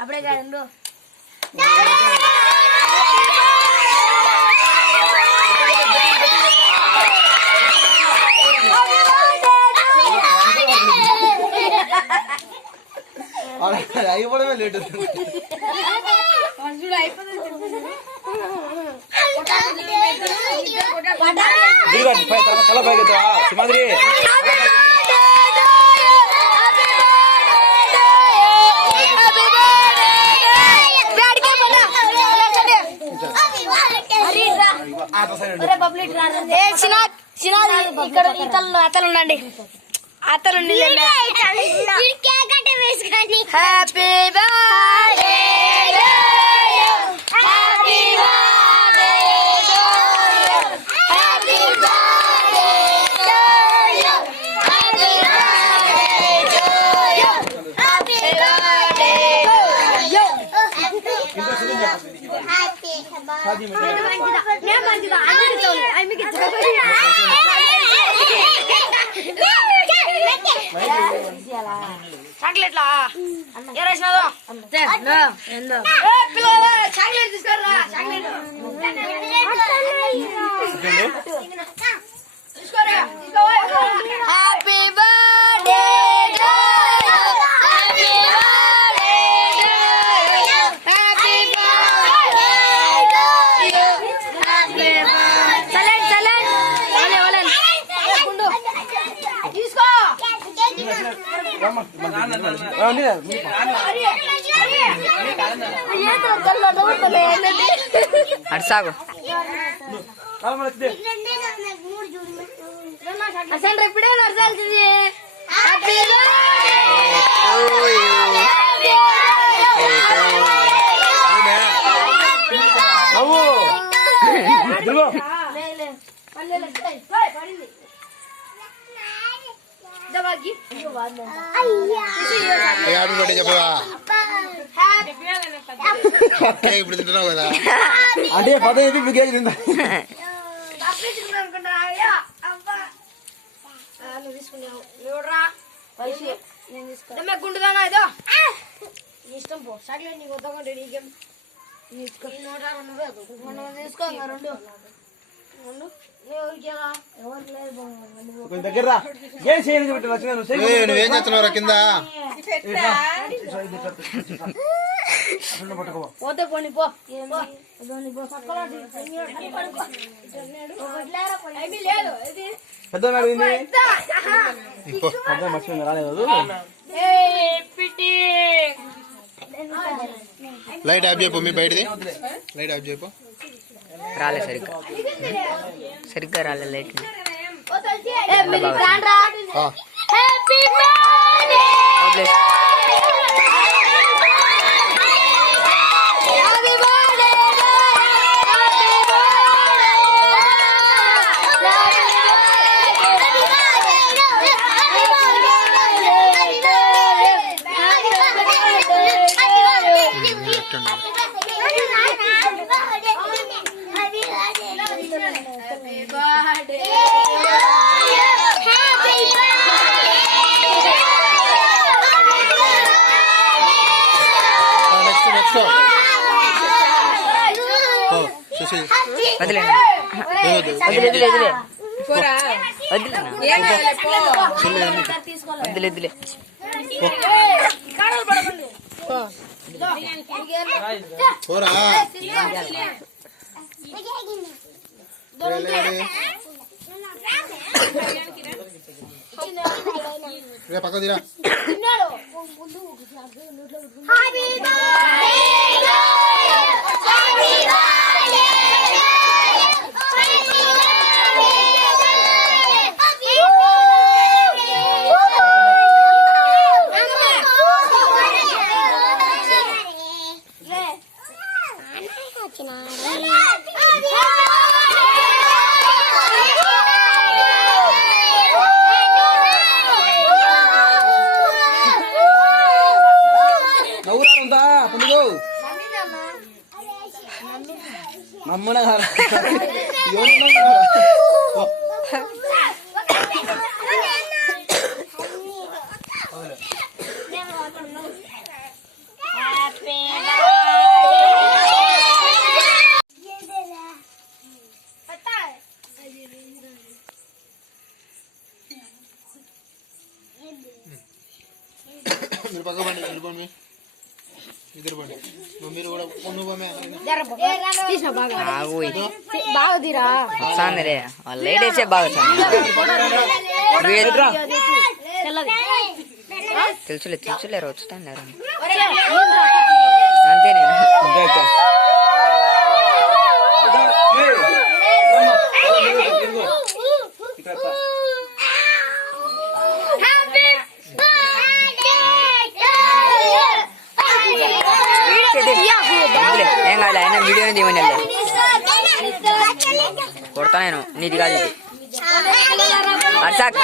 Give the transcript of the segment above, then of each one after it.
అప్పుడే కాదు అయిపోవడమే లేట్ కల పైకి సుమాదిరి ఇక్కడ అతలు ఉండండి అతలు happy birthday happy birthday happy birthday happy చాక్లెట్లా ఎవరేసినాదో పిల్లలు చాక్లెట్ తీసుకోరా చాక్లెట్ తీసుకోరా హ్యాపీ బర్త్డే అడసాగు అసలు ఎప్పుడే నడచాల్సింది చెప్పవా ఇప్పుడు తింటున్నావు కదా అంటే పదహైదు మీకు తింటా గుండుదానా ఏదో ఇష్టం పో చాక్లెట్ నీకు వద్దామంటే నీకేం తీసుకో రెండు దగ్గర నువ్వేం చేస్తున్నావు కింద పోతే పోనీ పో పెద్ద మర్చిపోయింది రాలేదు లైట్ ఆఫ్ చేయపో మీ బయటది లైట్ ఆఫ్ చేయపో రాలే సరిగ్గా రాలే లైట్ వదిలే పక్క తీరా నమ్మనే మీరు పక్క పండి వెళ్ళిపోండి ఇద్దరు పండి మీరు కూడా నువ్వు ఆగు ఇది. బాగా తీరా వస్తాందిలే వాళ్ళు లేట్ వేసే బాగా తెలుసులేరు వచ్చుతాను లేరు అంతే నేను ఏం కాదు ఆయన వీడియోని తీయమని కొడతా నేను నీది కాదు ఇది అర్చాక్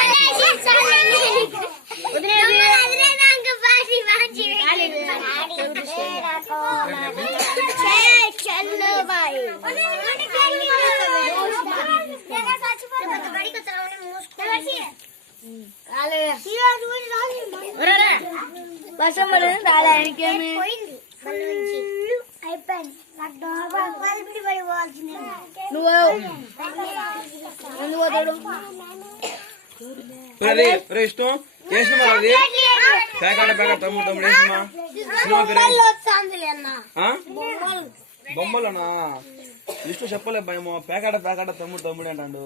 వర్షం పడేది రాడానికి నువ్వు ఇష్టం వేసినమా అది ప్యాకెట్ తమ్ముడు వేసినమా సినిమా బొమ్మలనా లిస్ట్ చెప్పలే భయమో ప్యాకెట్ తమ్ముడు అంటాడు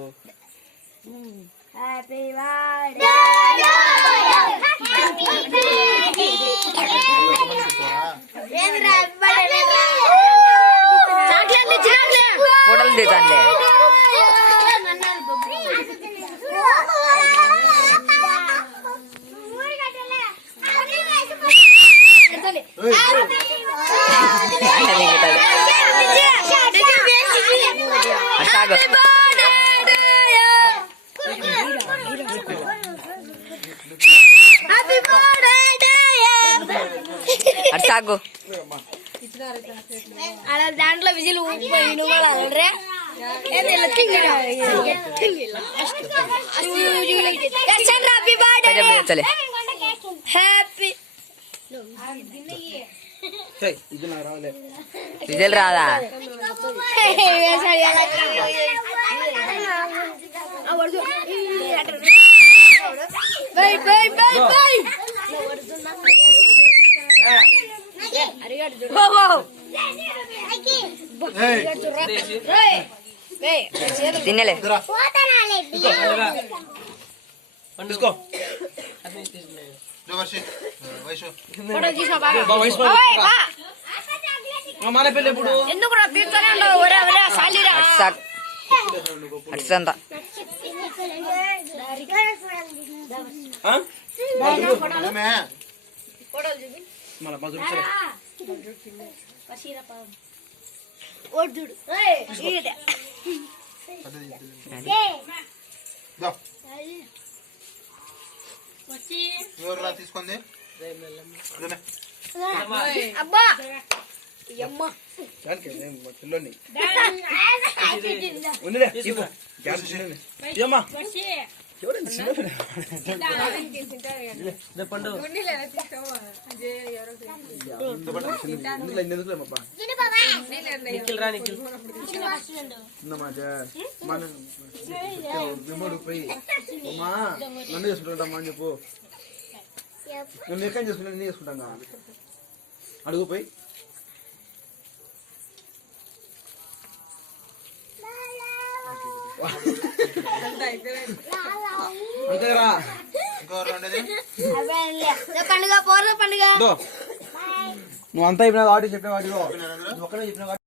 ఫోటోలు తీసానులే అసాగు అసాగు అలా దాంట్లో విజిల్ ఊపిపోయి హ్యాపీ ఇది నాకు రాలే విజయలు రాదా తినలే తీసుకో మన పెళ్ళి ఎప్పుడు ఎందుకు తీర్చనే ఉండవు ఒరే ఒరే సాలిరా అట్సంతా మన తీసుకుంది అబ్బా పిల్లోని ఉన్నదే ఏమ్మా పోయి అమ్మా నన్ను చేసుకుంటామా అని చెప్పు నువ్వు ఎక్కడ చేసుకుంటా నేను చేసుకుంటాను అడుగు పోయి అంతేరా పండుగ పోర్ల పండుగ నువ్వు అంతా ఇప్పుడు ఆడి చెప్పే వాటిలో నువ్వు ఒక్కడే చెప్పిన